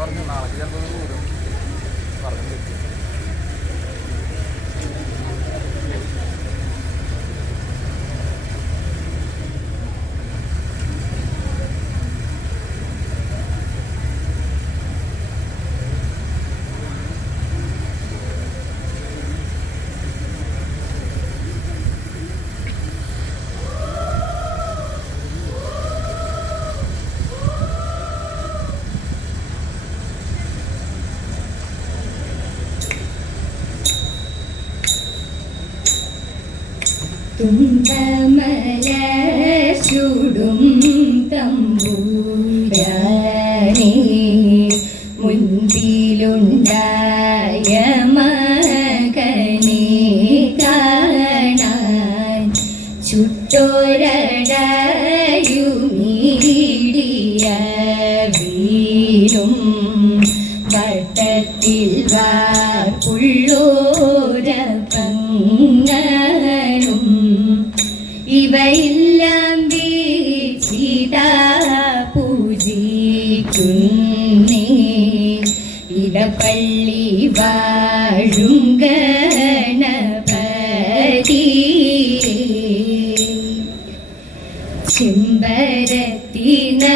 പറഞ്ഞു നാളെ ചിലപ്പോൾ കൂടും പറഞ്ഞു. തുമ്പമല ചൂടും തമ്പൂരാനേ മുൻപിലുണ്ടായ മകനെ കാണാൻ ചുട്ടോരടയുമീടിയ വീരും വട്ടത്തിൽ വാർപ്പുള്ളോര പങ്ങളും ഇവയെല്ലാം വീച്ചിതാ പൂജിക്കുന്നേ ഇടപ്പള്ളി വാഴും ഗണപതി.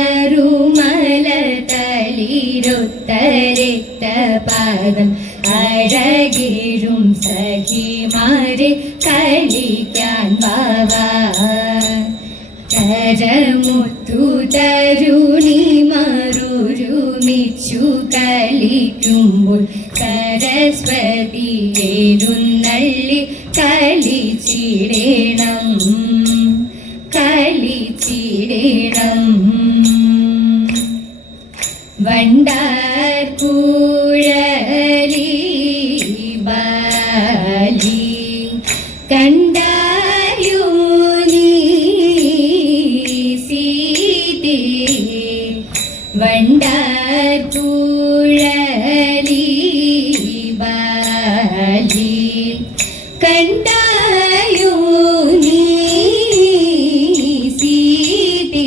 ചെമ്പരത്തിനറുമല തളിരൊത്തരക്ത പാദം അഴകേഴും സഖിമാരെ കളിക്കാൻ വാവാ. കരമുത്തു തരുണിമാരൊരുമിച്ചു കളിക്കുമ്പോൾ സരസ്വതി എഴുന്നള്ളി കളിച്ചിടണം കളിച്ചിടണം. വണ്ടാർ കുഴലി ബാലി കണ്ടായോ നീ സീതേ. വണ്ടാർ കുഴലി ബാലി കണ്ടായോ നീ സീതേ.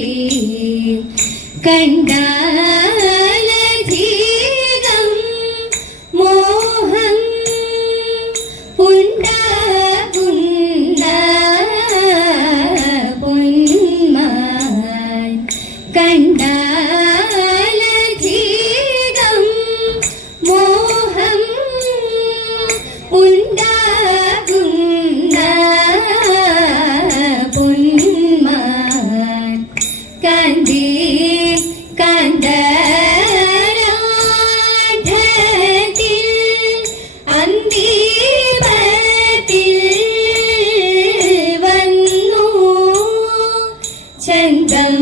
കണ്ടാലധികം മോഹം ഉണ്ടാകുന്ന പൊന്മാൻ. കണ്ടാലധികം മോഹം ഉണ്ടാകുന്ന പൊന്മാൻ. കാന്തേ കാന്തരാഠത്തിൽ അന്തിമത്തിൽ വന്നു ചന്തം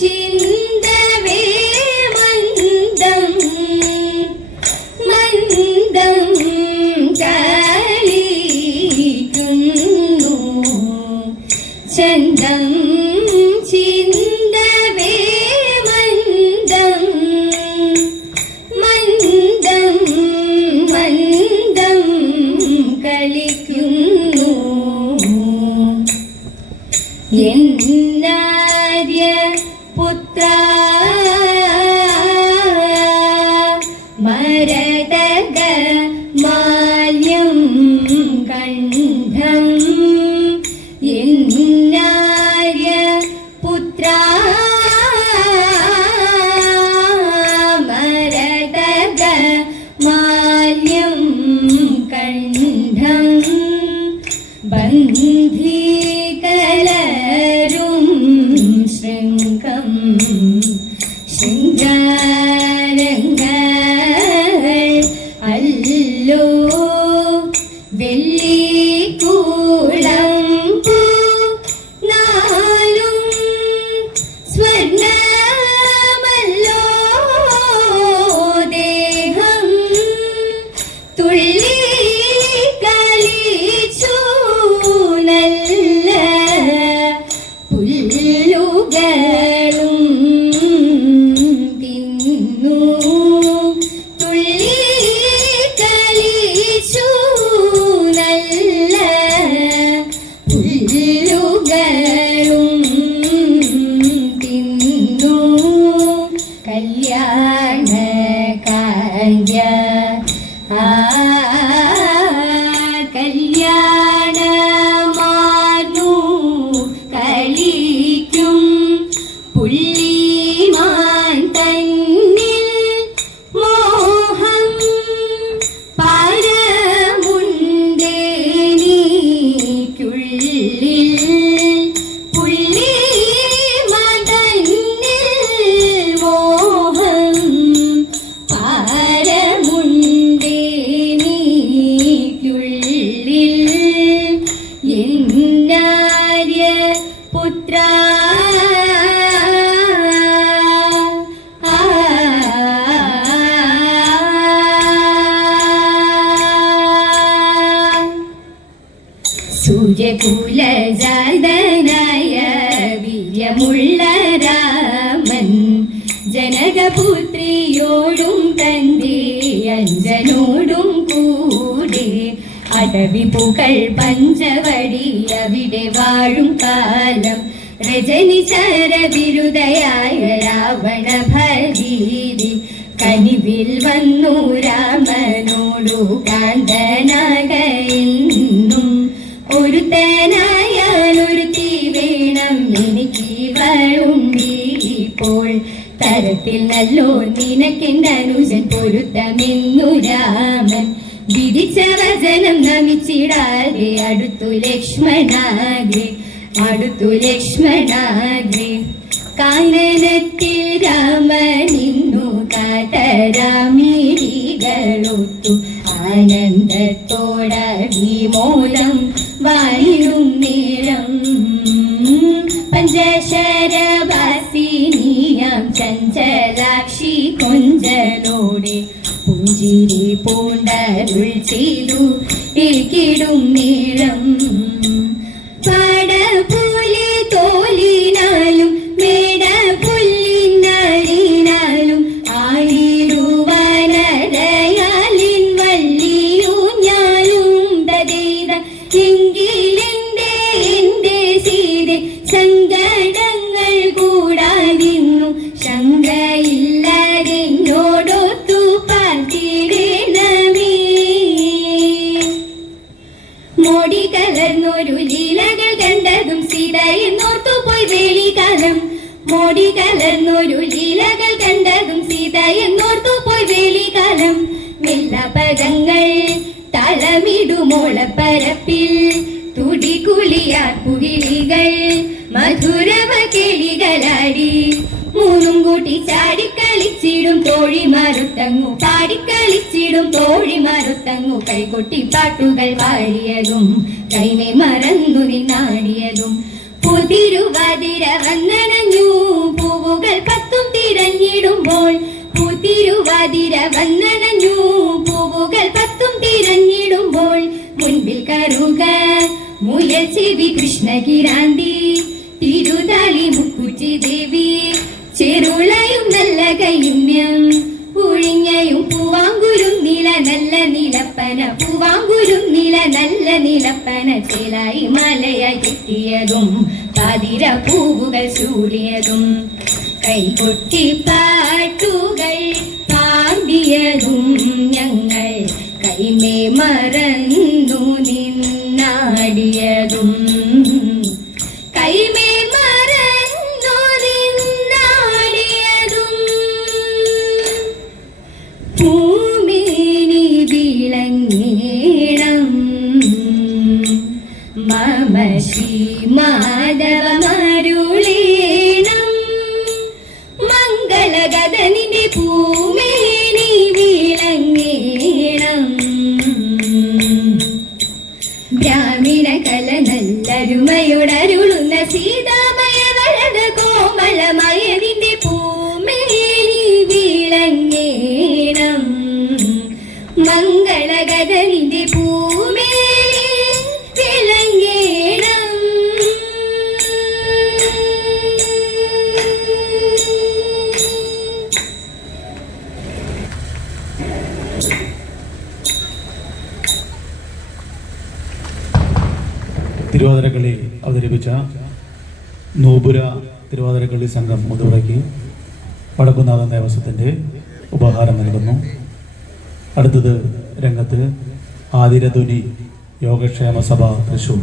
ചിന്തവേ മന്ദം മന്ദം ചലിക്കുന്നു. ചന്തം ചിന്തവേ മന്ദം മന്ദം മന്ദം കളിക്കുന്നു. എന്നാര്യ പുത്ര മരതക മാല്യം കണ്ഠം. എന്നാര്യ പുത്ര മരതക മാല്യം കണ്ഠം. ബന്ധികലരും ശൃംഗം ശൃംഗാരങ്ങൾ അല്ലോ വെള്ളിക്കൂളം നാലും സ്വർണ്ണമല്ലോ ദേഹം. തുള്ളി കളിച്ചു നല്ല പുല്ലുകളും തിന്നു. തുള്ളി കളിച്ചു നല്ല പുല്ലുകളും തിന്നു. കല്യാണ കല്യാണമാർന്നു കളിക്കും പുള്ളിമാൻ തന്നിൽ മോഹം പരമുണ്ടേനിക്കുള്ളിൽ പുള്ളിമാൻ തന്നിൽ മോഹം പരമുണ്ടേനിക്കുള്ളിൽ എന്നാര്യ പുത്ര സൂര്യകുലജാതനായ വീര്യമുള്ള രാമൻ ജനകപുത്രിയോടും തന്റെ അഞ്ജനോടും കൂടെ അടവി പുകൾ പഞ്ചവടി അവിടെ വാഴും കാലം രജനി ചരവിരുദയായ രാവണ ഭരീരി കനിവിൽ വന്നു രാമനോടു കാന്തനാകെന്നും ഒരുത്തനായാൽ ഒരുത്തി വേണം എനിക്ക് വരുമ്പോൾ തരത്തിൽ നല്ലോ നിനക്കെന്റെ അനുജൻ പൊരുത്തമെന്നു രാമൻ വിധിച്ച വചനം നമിച്ചിടാതെ അടുത്തു ലക്ഷ്മണാഗ്രേ കാനനത്തിൽ രാമനിന്നു കാട്ടരാമിഴികളൊത്തു ആനന്ദത്തോട വിമോദം വാണിടും നേരം പഞ്ചശരവാസിനിയാം ചഞ്ചലാക്ഷി കൊഞ്ചലോടെ പുഞ്ചിരി പൂണ്ടരുൾ ചെയ്തു ഏകിടും നേരം പടപുലി തോലിനാലും മേട പുല്ലിനാലും ആയിടുവാനരയാലിൻ വള്ളിയൂഞ്ഞാലും തതേത എന്റെ സീതെ സങ്കടങ്ങൾ കൂടാതിന്നു ശങ്കയില്ലാതെന്നോടൊത്തു പാർത്തിടേണമേ മോടി കലർന്നൊരു ലീലകൾ കണ്ടതും സീതയെന്നോർത്തു പോയി വേളികാലം മോടി കലർന്നൊരു ലീലകൾ കണ്ടതും സീതയെന്നോർത്തു പോയി വേളികാലം മെല്ലപദങ്ങൾ തളമിടുമോളപ്പരപ്പിൽ തുടികുളിയാക്കുകിളികൾ മധുരമ കിളികളാടി മൂന്നും കൂട്ടി ചാടിക്കളിച്ചിടും തോഴിമാരുത്തങ്ങു പാടിക്കളിച്ചിടും തോഴിമാരുത്തങ്ങു കൈകൊട്ടി പാട്ടുകൾ പാടിയതും കൈമെ മറന്നു നിന്നാടിയതും പുതിരുവാതിര വന്നണഞ്ഞു പൂവുകൾ പത്തും തിരഞ്ഞിടുമ്പോൾ പുതിരുവാതിര വന്നണഞ്ഞു പൂവുകൾ പത്തും തിരഞ്ഞിടുമ്പോൾ മുൻപിൽ കറുക മുയൽ ചെവി കൃഷ്ണകിരാന്തി തിരുതാളി മുക്കുറ്റി ദേവി ചെറുളയും നല്ല കൈമ്യം ഉഴിഞ്ഞയും പൂവാങ്കുരും നില നല്ല നിലപ്പന പൂവാങ്കുരും നില നല്ല നിലപ്പന ചേലായി മലയായി കെട്ടിയതും പാതിര പൂവുകൾ ചൂടിയതും കൈകൊട്ടി പാട്ടുകൾ പാടിയതും ഞങ്ങൾ കൈമേ മറന്നു നിന്നാടിയതും കൈമേ മറന്നു നിന്നാടിയതും ഭൂമിനി വിളങ്ങീണം മമ ശ്രീ മാധവമരുളീണം മംഗളഗദനിന്റെ ഭൂമിനി വിളങ്ങീണം ബ്രാഹ്മണ കല നല്ലരുമയോടരുളുന്ന സീതാമയ വരദ കോമളമയതിന്റെ ഭൂമിനി വിളങ്ങീണം മംഗളഗദനിന്റെ ഭൂമിനി വിളങ്ങീണം തിരുവാതിരക്കളി അവതരിപ്പിച്ച നൂപുര തിരുവാതിരക്കളി സംഘം മുതലക്കി വടക്കുന്നാഥൻ ദേവസ്വത്തിൻ്റെ ഉപഹാരം നൽകുന്നു. അടുത്തത് രംഗത്ത് ആതിരധ്വനി യോഗക്ഷേമ സഭ തൃശ്ശൂർ.